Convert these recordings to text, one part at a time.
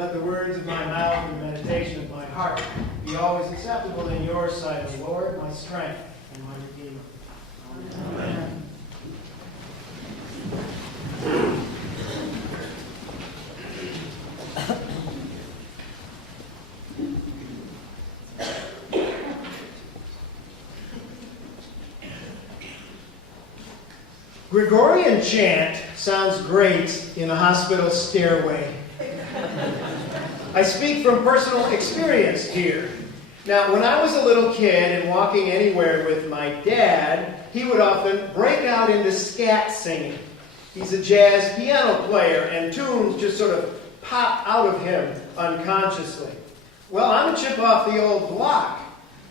Let the words of my mouth and the meditation of my heart be always acceptable in your sight, O Lord, my strength and my Redeemer. Amen. Gregorian chant sounds great in a hospital stairway. I speak from personal experience here. Now, when I was a little kid and walking anywhere with my dad, he would often break out into scat singing. He's a jazz piano player, and tunes just sort of pop out of him unconsciously. Well, I'm a chip off the old block,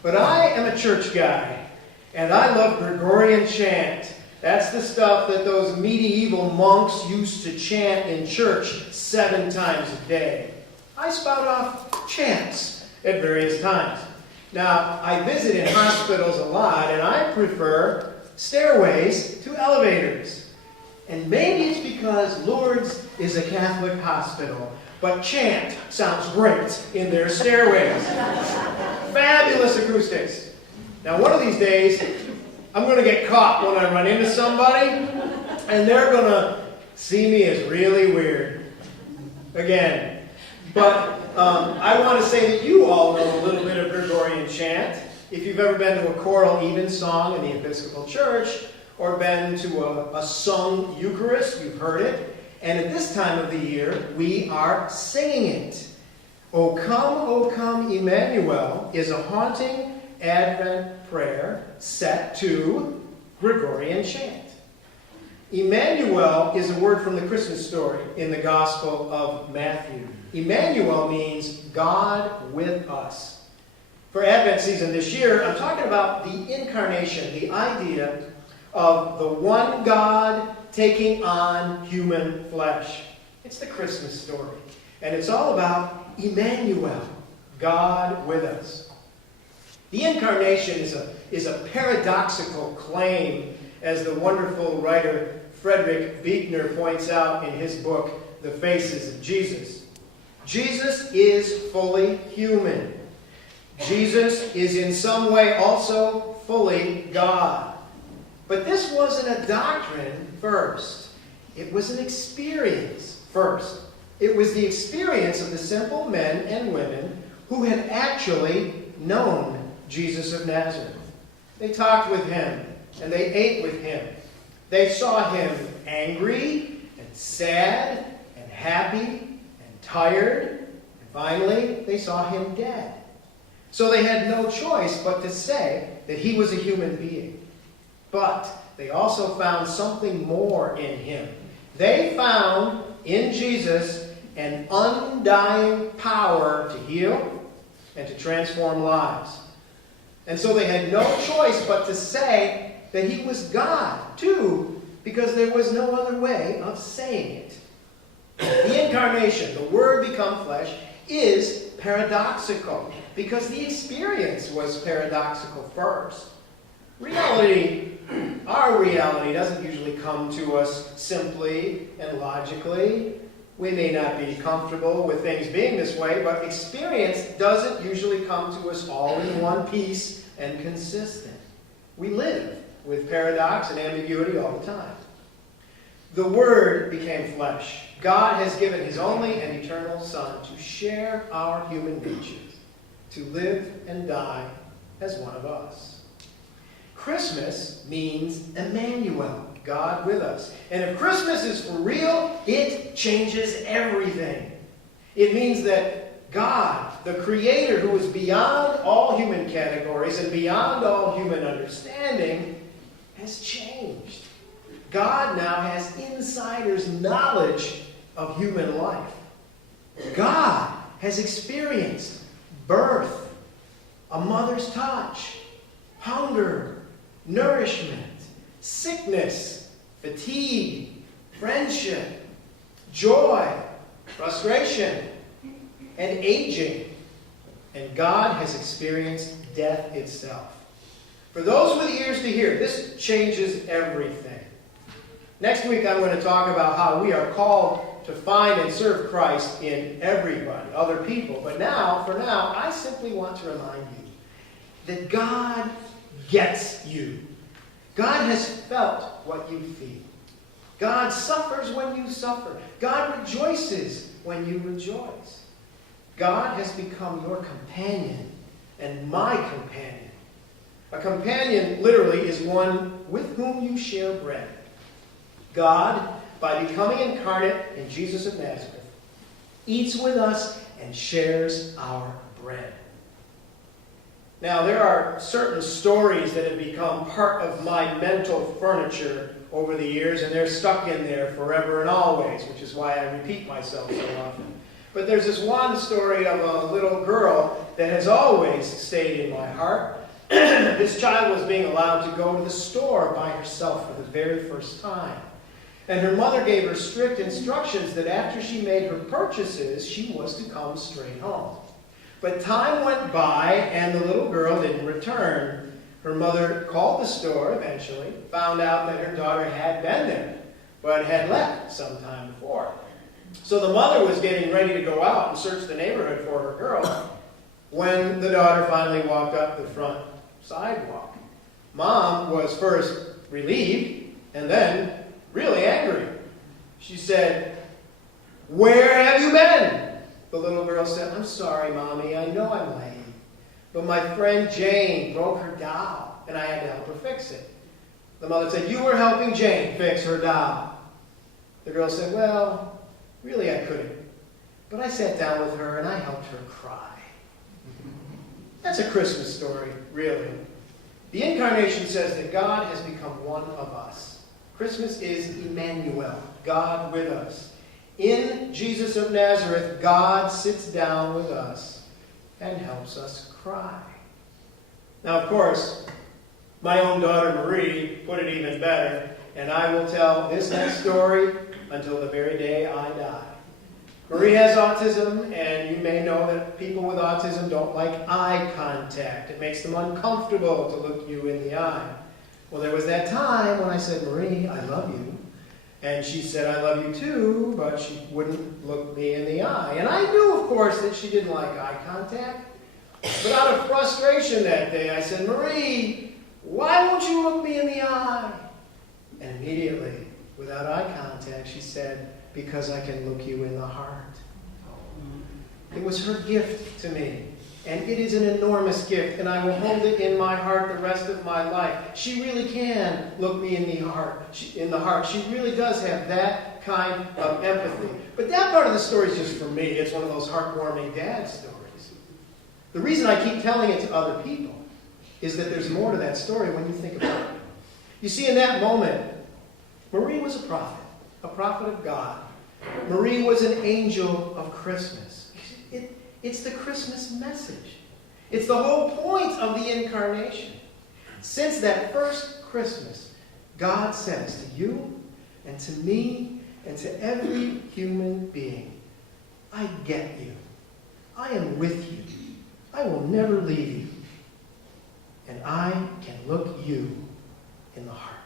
but I am a church guy, and I love Gregorian chant. That's the stuff that those medieval monks used to chant in church 7 times a day. I spout off chants at various times. Now, I visit in hospitals a lot, and I prefer stairways to elevators. And maybe it's because Lourdes is a Catholic hospital, but chant sounds great in their stairways. Fabulous acoustics. Now, one of these days, I'm going to get caught when I run into somebody, and they're going to see me as really weird. Again. But I want to say that you all know a little bit of Gregorian chant. If you've ever been to a choral evensong in the Episcopal Church, or been to a sung Eucharist, you've heard it. And at this time of the year, we are singing it. O come, Emmanuel is a haunting Advent prayer set to Gregorian chant. Emmanuel is a word from the Christmas story in the Gospel of Matthew. Emmanuel means God with us. For Advent season this year, I'm talking about the Incarnation, the idea of the one God taking on human flesh. It's the Christmas story. And it's all about Emmanuel, God with us. The Incarnation is a paradoxical claim, as the wonderful writer Frederick Buechner points out in his book, The Faces of Jesus. Jesus is fully human. Jesus is in some way also fully God. But this wasn't a doctrine first. It was an experience first. It was the experience of the simple men and women who had actually known Jesus of Nazareth. They talked with him, and they ate with him. They saw him angry and sad and happy and tired. And finally, they saw him dead. So they had no choice but to say that he was a human being. But they also found something more in him. They found in Jesus an undying power to heal and to transform lives. And so they had no choice but to say that he was God, too, because there was no other way of saying it. The Incarnation, the Word become flesh, is paradoxical, because the experience was paradoxical first. Reality, our reality, doesn't usually come to us simply and logically. We may not be comfortable with things being this way, but experience doesn't usually come to us all in one piece and consistent. We live with paradox and ambiguity all the time. The Word became flesh. God has given his only and eternal Son to share our human natures, to live and die as one of us. Christmas means Emmanuel, God with us. And if Christmas is for real, it changes everything. It means that God, the Creator who is beyond all human categories and beyond all human understanding, has changed. God now has insider's knowledge of human life. God has experienced birth, a mother's touch, hunger, nourishment, sickness, fatigue, friendship, joy, frustration, and aging. And God has experienced death itself. For those with ears to hear, this changes everything. Next week I'm going to talk about how we are called hope to find and serve Christ in everybody, other people. But now, for now, I simply want to remind you that God gets you. God has felt what you feel. God suffers when you suffer. God rejoices when you rejoice. God has become your companion and my companion. A companion, literally, is one with whom you share bread. God, by becoming incarnate in Jesus of Nazareth, eats with us and shares our bread. Now, there are certain stories that have become part of my mental furniture over the years, and they're stuck in there forever and always, which is why I repeat myself so often. But there's this one story of a little girl that has always stayed in my heart. This child was being allowed to go to the store by herself for the very first time. And her mother gave her strict instructions that after she made her purchases, she was to come straight home. But time went by, and the little girl didn't return. Her mother called the store eventually, found out that her daughter had been there, but had left some time before. So the mother was getting ready to go out and search the neighborhood for her girl when the daughter finally walked up the front sidewalk. Mom was first relieved and then really angry. She said, "Where have you been?" The little girl said, "I'm sorry, Mommy, I know I'm late. But my friend Jane broke her doll, and I had to help her fix it." The mother said, "You were helping Jane fix her doll." The girl said, "Well, really I couldn't. But I sat down with her and I helped her cry." That's a Christmas story, really. The Incarnation says that God has become one of us. Christmas is Emmanuel, God with us. In Jesus of Nazareth, God sits down with us and helps us cry. Now, of course, my own daughter Marie put it even better, and I will tell this next story until the very day I die. Marie has autism, and you may know that people with autism don't like eye contact. It makes them uncomfortable to look you in the eye. Well, there was that time when I said, "Marie, I love you." And she said, "I love you too," but she wouldn't look me in the eye. And I knew, of course, that she didn't like eye contact. But out of frustration that day, I said, "Marie, why won't you look me in the eye?" And immediately, without eye contact, she said, "Because I can look you in the heart." It was her gift to me. And it is an enormous gift, and I will hold it in my heart the rest of my life. She really can look me in the heart. She really does have that kind of empathy. But that part of the story is just for me. It's one of those heartwarming dad stories. The reason I keep telling it to other people is that there's more to that story when you think about it. You see, in that moment, Marie was a prophet of God. Marie was an angel of Christmas. It's the Christmas message. It's the whole point of the Incarnation. Since that first Christmas, God says to you and to me and to every human being, "I get you. I am with you. I will never leave you. And I can look you in the heart."